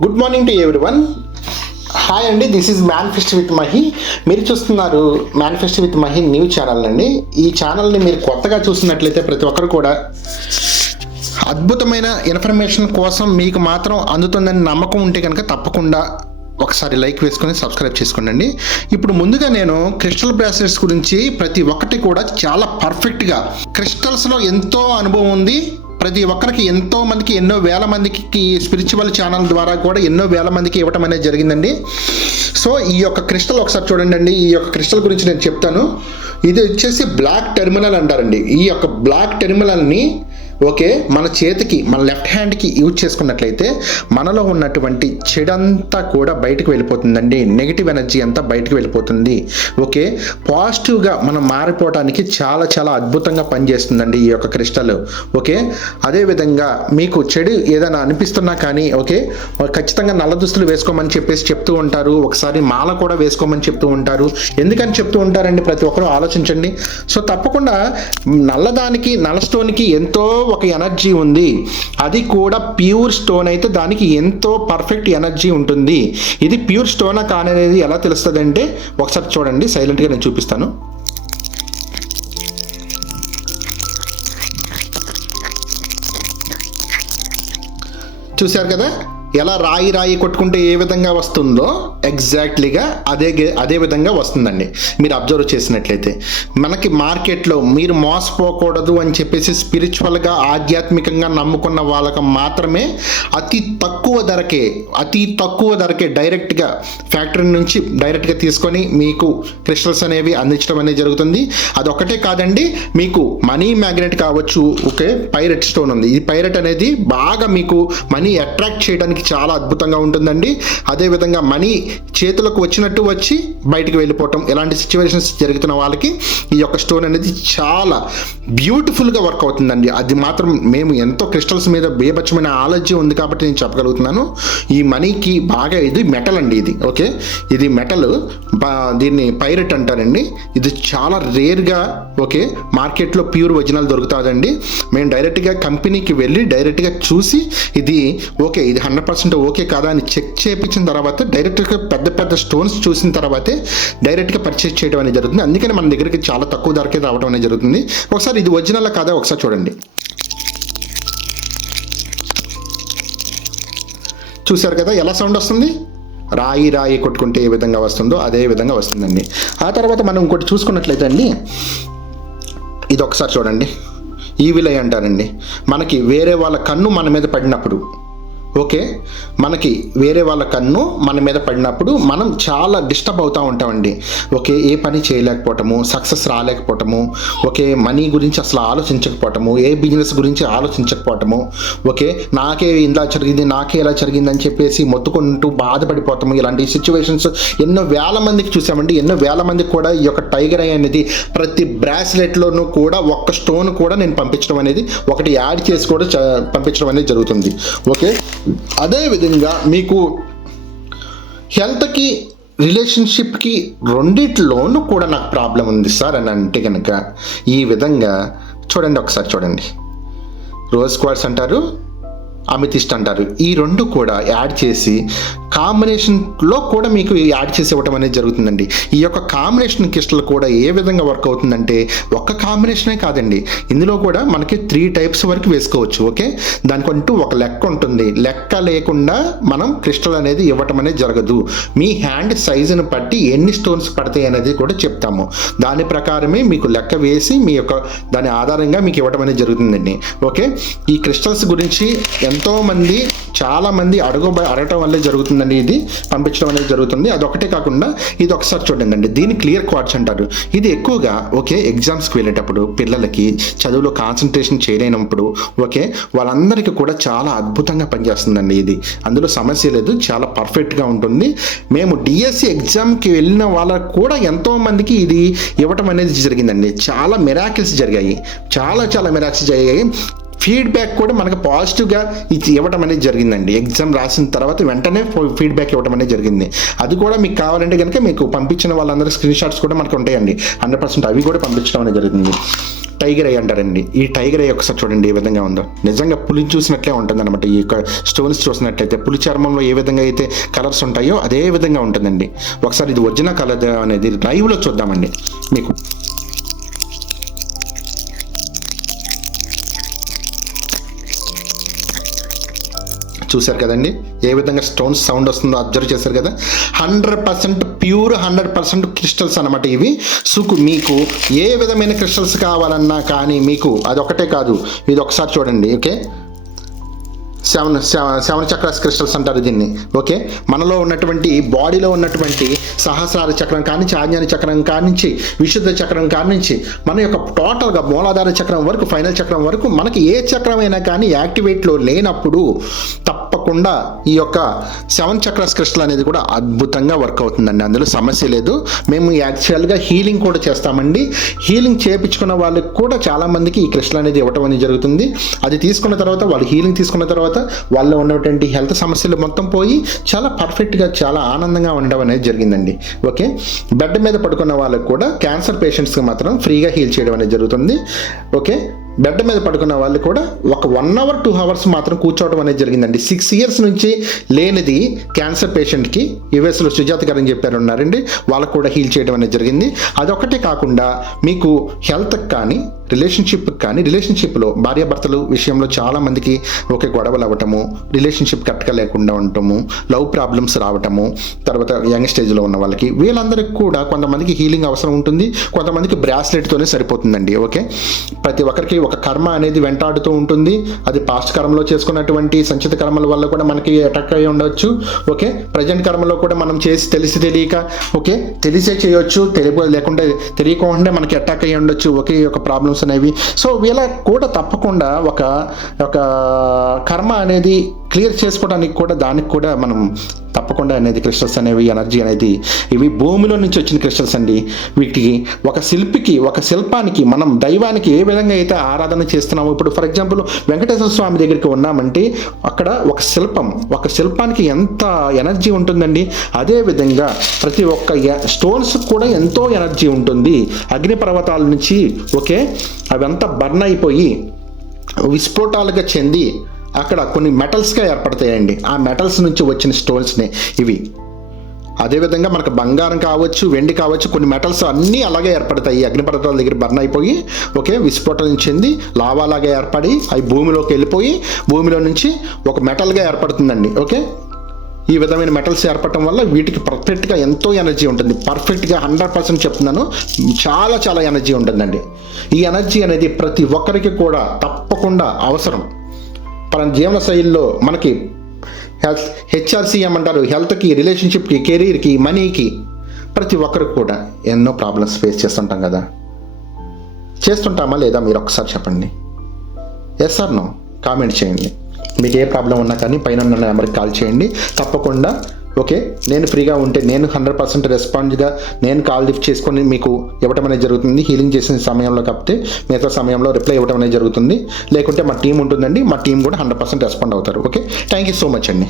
Good morning to everyone hi అండి this is manifest with Mahi మీరు చూస్తున్నారు manifest with Mahi new channel అండి. ఈ ఛానల్ని మీరు కొత్తగా చూసినట్లయితే ప్రతి ఒక్కరు కూడా అద్భుతమైన ఇన్ఫర్మేషన్ కోసం మీకు మాత్రం అందుతుందని నమ్మకం ఉంటే కనుక తప్పకుండా ఒకసారి లైక్ వేసుకొని సబ్స్క్రైబ్ చేసుకోండి. ఇప్పుడు ముందుగా నేను క్రిస్టల్ బ్రాస్లెట్స్ గురించి ప్రతి ఒక్కటి కూడా చాలా పర్ఫెక్ట్గా క్రిస్టల్స్లో ఎంతో అనుభవం ఉంది. ప్రతి ఒక్కరికి ఎంతో మందికి ఎన్నో వేల మందికి స్పిరిచువల్ ఛానల్ ద్వారా కూడా ఎన్నో వేల మందికి ఇవ్వటం అనేది జరిగిందండి. సో ఈ యొక్క క్రిస్టల్ ఒకసారి చూడండి అండి ఈ యొక్క క్రిస్టల్ గురించి నేను చెప్తాను. ఇది వచ్చేసి బ్లాక్ టెర్మినల్ అంటారండి. ఈ యొక్క బ్లాక్ టెర్మినల్ని ఓకే మన చేతికి మన లెఫ్ట్ హ్యాండ్కి యూజ్ చేసుకున్నట్లయితే మనలో ఉన్నటువంటి చెడంతా కూడా బయటకు వెళ్ళిపోతుందండి. నెగిటివ్ ఎనర్జీ అంతా బయటకు వెళ్ళిపోతుంది. ఓకే పాజిటివ్గా మనం మారిపోవడానికి చాలా చాలా అద్భుతంగా పనిచేస్తుందండి ఈ యొక్క క్రిస్టల్ ఓకే అదేవిధంగా మీకు చెడు ఏదైనా అనిపిస్తున్నా కానీ ఓకే ఖచ్చితంగా నల్ల దుస్తులు వేసుకోమని చెప్పేసి చెప్తూ ఉంటారు. ఒకసారి మాల కూడా వేసుకోమని చెప్తూ ఉంటారు. ఎందుకని చెప్తూ ఉంటారండి? ప్రతి ఒక్కరూ ఆలోచించండి. సో తప్పకుండా నల్లదానికి నల్ల స్టోన్కి ఎంతో ఒక ఎనర్జీ ఉంది. అది కూడా ప్యూర్ స్టోన్ అయితే దానికి ఎంతో పర్ఫెక్ట్ ఎనర్జీ ఉంటుంది. ఇది ప్యూర్ స్టోనా కాననేది ఎలా తెలుస్తుంది అంటే ఒకసారి చూడండి సైలెంట్గా నేను చూపిస్తాను. చూశారు కదా? ఎలా రాయి రాయి కొట్టుకుంటే ఏ విధంగా వస్తుందో ఎగ్జాక్ట్లీగా అదే అదే విధంగా వస్తుందండి. మీరు అబ్జర్వ్ చేసినట్లయితే. మనకి మార్కెట్లో మీరు మోసపోకూడదు అని చెప్పేసి స్పిరిచువల్గా ఆధ్యాత్మికంగా నమ్ముకున్న వాళ్ళకి మాత్రమే అతి తక్కువ ధరకే అతి తక్కువ ధరకే డైరెక్ట్గా ఫ్యాక్టరీ నుంచి డైరెక్ట్గా తీసుకొని మీకు క్రిస్టల్స్ అనేవి అందించడం అనేది జరుగుతుంది. అదొకటే కాదండి మీకు మనీ మ్యాగ్నెట్ కావచ్చు ఓకే పైరెట్ స్టోన్ ఉంది. ఈ పైరెట్ అనేది బాగా మీకు మనీ అట్రాక్ట్ చేయడానికి చాలా అద్భుతంగా ఉంటుందండి. అదేవిధంగా మనీ చేతులకు వచ్చినట్టు వచ్చి బయటికి వెళ్ళిపోవటం ఇలాంటి సిచ్యువేషన్స్ జరుగుతున్న వాళ్ళకి ఈ యొక్క స్టోన్ అనేది చాలా బ్యూటిఫుల్గా వర్క్ అవుతుందండి. అది మాత్రం మేము ఎంతో క్రిస్టల్స్ మీద బేబచ్చమైన ఆలోచన ఉంది కాబట్టి నేను చెప్పగలుగుతున్నాను. ఈ మనీకి బాగా ఇది మెటల్ అండి ఇది ఓకే ఇది మెటల్ దీన్ని పైరెట్ అంటారండి. ఇది చాలా రేర్గా ఓకే మార్కెట్లో ప్యూర్ ఒరిజినల్ దొరుకుతుందండి. మేము డైరెక్ట్గా కంపెనీకి వెళ్ళి డైరెక్ట్గా చూసి ఇది ఓకే ఇది హండ్రెడ్ పర్సెంట్ ఓకే కాదా అని చెక్ చేయించిన తర్వాత డైరెక్ట్గా పెద్ద పెద్ద స్టోన్స్ చూసిన తర్వాతే డైరెక్ట్గా పర్చేస్ చేయడం అనేది జరుగుతుంది. అందుకని మన దగ్గరికి చాలా తక్కువ ధరకే రావడం అనేది జరుగుతుంది. ఒకసారి ఇది ఒరిజినల్ కాదా? ఒకసారి చూడండి. చూశారు కదా? ఎలా సౌండ్ వస్తుంది? రాయి రాయి కొట్టుకుంటే ఏ విధంగా వస్తుందో అదే విధంగా వస్తుందండి. ఆ తర్వాత మనం ఇంకోటి చూసుకున్నట్లయితే అండి ఇది ఒకసారి చూడండి. ఈ విలై అంటారండి. మనకి వేరే వాళ్ళ కన్ను మన మీద పడినప్పుడు ఓకే? మనకి వేరే వాళ్ళ కన్ను మన మీద పడినప్పుడు మనం చాలా డిస్టర్బ్ అవుతూ ఉంటామండి. ఓకే ఏ పని చేయలేకపోవటము సక్సెస్ రాలేకపోవటము ఓకే మనీ గురించి అసలు ఆలోచించకపోవటము ఏ బిజినెస్ గురించి ఆలోచించకపోవటము ఓకే నాకే ఇలా జరిగింది నాకే ఇలా జరిగింది అని చెప్పేసి మొత్తుకుంటూ బాధపడిపోతాము. ఇలాంటి సిచ్యువేషన్స్ ఎన్నో వేల మందికి చూసామండి. ఎన్నో వేల మందికి కూడా ఈ యొక్క టైగర్ ఐ అనేది ప్రతి బ్రాస్లెట్లోనూ కూడా ఒక్క స్టోన్ కూడా నేను పంపించడం అనేది ఒకటి యాడ్ చేసి కూడా చ- పంపించడం అనేది జరుగుతుంది. ఓకే? అదేవిధంగా మీకు హెల్త్కి రిలేషన్షిప్కి రెండిట్లోనూ కూడా నాకు ప్రాబ్లం ఉంది సార్ అని అంటే కనుక ఈ విధంగా చూడండి ఒకసారి చూడండి. రోజ్ క్వాడ్స్ అంటారు అమితిస్ట్ అంటారు ఈ రెండు కూడా యాడ్ చేసి కాంబినేషన్లో కూడా మీకు యాడ్ చేసి ఇవ్వటం అనేది జరుగుతుందండి. ఈ యొక్క కాంబినేషన్ క్రిస్టల్ కూడా ఏ విధంగా వర్క్ అవుతుందంటే ఒక్క కాంబినేషనే కాదండి. ఇందులో కూడా మనకి త్రీ టైప్స్ వరకు వేసుకోవచ్చు ఓకే? దానికంటూ ఒక లెక్క ఉంటుంది. లెక్క లేకుండా మనం క్రిస్టల్ అనేది ఇవ్వటం అనేది జరగదు. మీ హ్యాండ్ సైజును బట్టి ఎన్ని స్టోన్స్ పడతాయి అనేది కూడా చెప్తాము. దాని ప్రకారమే మీకు లెక్క వేసి మీ యొక్క దాని ఆధారంగా మీకు ఇవ్వటం అనేది జరుగుతుందండి ఓకే? ఈ క్రిస్టల్స్ గురించి ఎంతో మంది చాలా మంది అడుగు అడగటం వల్లే జరుగుతుందండి ఇది పంపించడం అనేది జరుగుతుంది. అదొకటే కాకుండా ఇది ఒకసారి చూడండి అండి దీన్ని క్లియర్ క్వార్ట్స్ అంటారు. ఇది ఎక్కువగా ఓకే ఎగ్జామ్స్కి వెళ్ళేటప్పుడు పిల్లలకి చదువులో కాన్సన్ట్రేషన్ చేయలేనప్పుడు ఓకే వాళ్ళందరికీ కూడా చాలా అద్భుతంగా పనిచేస్తుందండి ఇది. అందులో సమస్య లేదు చాలా పర్ఫెక్ట్గా ఉంటుంది. మేము డిఎస్సి ఎగ్జామ్కి వెళ్ళిన వాళ్ళకు కూడా ఎంతో మందికి ఇది ఇవ్వటం అనేది జరిగిందండి. చాలా మిరాకిల్స్ జరిగాయి. చాలా చాలా మిరాకిల్స్ జరిగాయి. ఫీడ్బ్యాక్ కూడా మనకు పాజిటివ్గా ఇది ఇవ్వడం అనేది జరిగిందండి. ఎగ్జామ్ రాసిన తర్వాత వెంటనే ఫీడ్బ్యాక్ ఇవ్వడం అనేది జరిగింది. అది కూడా మీకు కావాలంటే కనుక మీకు పంపించిన వాళ్ళందరూ స్క్రీన్ షాట్స్ కూడా మనకు ఉంటాయండి. హండ్రెడ్ పర్సెంట్ అవి కూడా పంపించడం అనేది జరిగింది. టైగర్ ఐ అంటారండి. ఈ టైగర్ ఐ ఒకసారి చూడండి ఏ విధంగా ఉందో. నిజంగా పులిని చూసినట్లే ఉంటుంది అనమాట ఈ యొక్క స్టోన్స్ చూసినట్లయితే పులి చర్మంలో ఏ విధంగా అయితే కలర్స్ ఉంటాయో అదే విధంగా ఉంటుందండి. ఒకసారి ఇది ఒరిజినల్ కలర్ అనేది లైవ్లో చూద్దామండి. మీకు చూశారు కదండి? ఏ విధంగా స్టోన్స్ సౌండ్ వస్తుందో అబ్జర్వ్ చేశారు కదా? Hundred percent pure hundred percent crystals అనమాట ఇవి. సుకు మీకు ఏ విధమైన క్రిస్టల్స్ కావాలన్నా కానీ మీకు అది ఒకటే కాదు. ఇది ఒకసారి చూడండి okay? Seven seven chakras crystals అంటారు దీన్ని ఓకే? మనలో ఉన్నటువంటి బాడీలో ఉన్నటువంటి సహస్రార చక్రం కానించి ఆజ్ఞాన చక్రం కానించి విశుద్ధ చక్రం కానించి మన యొక్క టోటల్గా మూలాధార చక్రం వరకు ఫైనల్ చక్రం వరకు మనకి ఏ చక్రమైనా కానీ యాక్టివేట్లో లేనప్పుడు తప్ప తప్పకుండా ఈ యొక్క సెవెన్ చక్రాస్ క్రిస్టల్ అనేది కూడా అద్భుతంగా వర్క్ అవుతుందండి. అందులో సమస్య లేదు. మేము యాక్చువల్గా హీలింగ్ కూడా చేస్తామండి. హీలింగ్ చేయించుకున్న వాళ్ళకి కూడా చాలామందికి ఈ క్రిస్టల్ అనేది ఇవ్వటం అనేది జరుగుతుంది. అది తీసుకున్న తర్వాత వాళ్ళు హీలింగ్ తీసుకున్న తర్వాత వాళ్ళలో ఉన్నటువంటి హెల్త్ సమస్యలు మొత్తం పోయి చాలా పర్ఫెక్ట్గా చాలా ఆనందంగా ఉండడం అనేది జరిగిందండి. ఓకే బెడ్ మీద పడుకున్న వాళ్ళకి కూడా క్యాన్సర్ పేషెంట్స్కి మాత్రం ఫ్రీగా హీల్ చేయడం అనేది జరుగుతుంది. ఓకే బెడ్ మీద పడుకున్న వాళ్ళు కూడా ఒక వన్ అవర్ టూ అవర్స్ మాత్రం కూర్చోవడం అనేది జరిగిందండి. సిక్స్ ఇయర్స్ నుంచి లేనిది క్యాన్సర్ పేషెంట్కి యుఎస్లో సుజాత గారు అని చెప్పారు ఉన్నారండి వాళ్ళకు కూడా హీల్ చేయడం అనేది జరిగింది. అదొకటే కాకుండా మీకు హెల్త్కి కానీ రిలేషన్షిప్ కానీ రిలేషన్షిప్లో భార్యాభర్తలు విషయంలో చాలామందికి ఓకే ఒకే గొడవలు అవ్వటము రిలేషన్షిప్ కరెక్ట్గా లేకుండా ఉండటము లవ్ ప్రాబ్లమ్స్ రావటము తర్వాత యంగ్ స్టేజ్లో ఉన్న వాళ్ళకి వీళ్ళందరికీ కూడా కొంతమందికి హీలింగ్ అవసరం ఉంటుంది కొంతమందికి బ్రాస్లెట్తోనే సరిపోతుందండి ఓకే? ప్రతి ఒక్కరికి ఒక కర్మ అనేది వెంటాడుతూ ఉంటుంది అది పాస్ట్ కర్మలో చేసుకున్నటువంటి సంచిత కర్మల వల్ల కూడా మనకి అటాక్ అయ్యి ఉండవచ్చు ఓకే? ప్రజెంట్ కర్మలో కూడా మనం చేసి తెలిసి తెలియక ఓకే? తెలిసే చేయొచ్చు తెలియ లేకుండా తెలియకుండా మనకి అటాక్ అయ్యి ఉండొచ్చు ఒకే ఒక ప్రాబ్లమ్స్ అనేవి సో వీళ్ళ కూడా తప్పకుండా ఒక ఒక కర్మ అనేది క్లియర్ చేసుకోవడానికి కూడా దానికి కూడా మనం తప్పకుండా అనేది క్రిస్టల్స్ అనేవి ఎనర్జీ అనేది ఇవి భూమిలో నుంచి వచ్చిన క్రిస్టల్స్ అండి. వీటికి ఒక శిల్పికి ఒక శిల్పానికి మనం దైవానికి ఏ విధంగా అయితే ఆరాధన చేస్తున్నామో ఇప్పుడు ఫర్ ఎగ్జాంపుల్ వెంకటేశ్వర స్వామి దగ్గరికి ఉన్నామంటే అక్కడ ఒక శిల్పం ఒక శిల్పానికి ఎంత ఎనర్జీ ఉంటుందండి. అదే విధంగా ప్రతి ఒక్క స్టోన్స్ కూడా ఎంతో ఎనర్జీ ఉంటుంది. అగ్ని పర్వతాల నుంచి ఓకే అవంతా బర్న్ అయిపోయి విస్ఫోటాలుగా చెంది అక్కడ కొన్ని మెటల్స్గా ఏర్పడతాయండి. ఆ మెటల్స్ నుంచి వచ్చిన స్టోన్స్ని ఇవి. అదేవిధంగా మనకు బంగారం కావచ్చు వెండి కావచ్చు కొన్ని మెటల్స్ అన్నీ అలాగే ఏర్పడతాయి. అగ్నిపర్వతాల దగ్గర బర్న్ అయిపోయి ఓకే విస్ఫోటనం చెంది లావాలాగా ఏర్పడి అవి భూమిలోకి వెళ్ళిపోయి భూమిలో నుంచి ఒక మెటల్గా ఏర్పడుతుందండి ఓకే? ఈ విధమైన మెటల్స్ ఏర్పడటం వల్ల వీటికి పర్ఫెక్ట్గా ఎంతో ఎనర్జీ ఉంటుంది. పర్ఫెక్ట్గా హండ్రెడ్ పర్సెంట్ చెప్తున్నాను. చాలా చాలా ఎనర్జీ ఉంటుందండి. ఈ ఎనర్జీ అనేది ప్రతి ఒక్కరికి కూడా తప్పకుండా అవసరం. మన జీవన శైలిలో మనకి హెల్త్ హెచ్ఆర్సీఎం అంటారు హెల్త్కి రిలేషన్షిప్కి కెరీర్కి మనీకి ప్రతి ఒక్కరికి కూడా ఎన్నో ప్రాబ్లమ్స్ ఫేస్ చేస్తుంటాం కదా. చేస్తుంటామా లేదా మీరు ఒకసారి చెప్పండి. ఎస్ సార్ నో కామెంట్ చేయండి. మీకు ఏ ప్రాబ్లం ఉన్నా కానీ పైన ఉన్న నెంబర్కి కాల్ చేయండి. తప్పకుండా ఓకే? నేను ఫ్రీగా ఉంటే నేను హండ్రెడ్ పర్సెంట్ రెస్పాన్స్గా నేను కాల్ లిఫ్ట్ చేసుకొని మీకు ఇవ్వటం అనేది జరుగుతుంది హీలింగ్ చేసిన సమయంలో కాకపోతే మిగతా సమయంలో రిప్లై ఇవ్వడం అనేది జరుగుతుంది. లేకుంటే మా టీం ఉంటుందండి మా టీం కూడా హండ్రెడ్ పర్సెంట్ రెస్పాండ్ అవుతారు. Okay? Thank you so much అండి.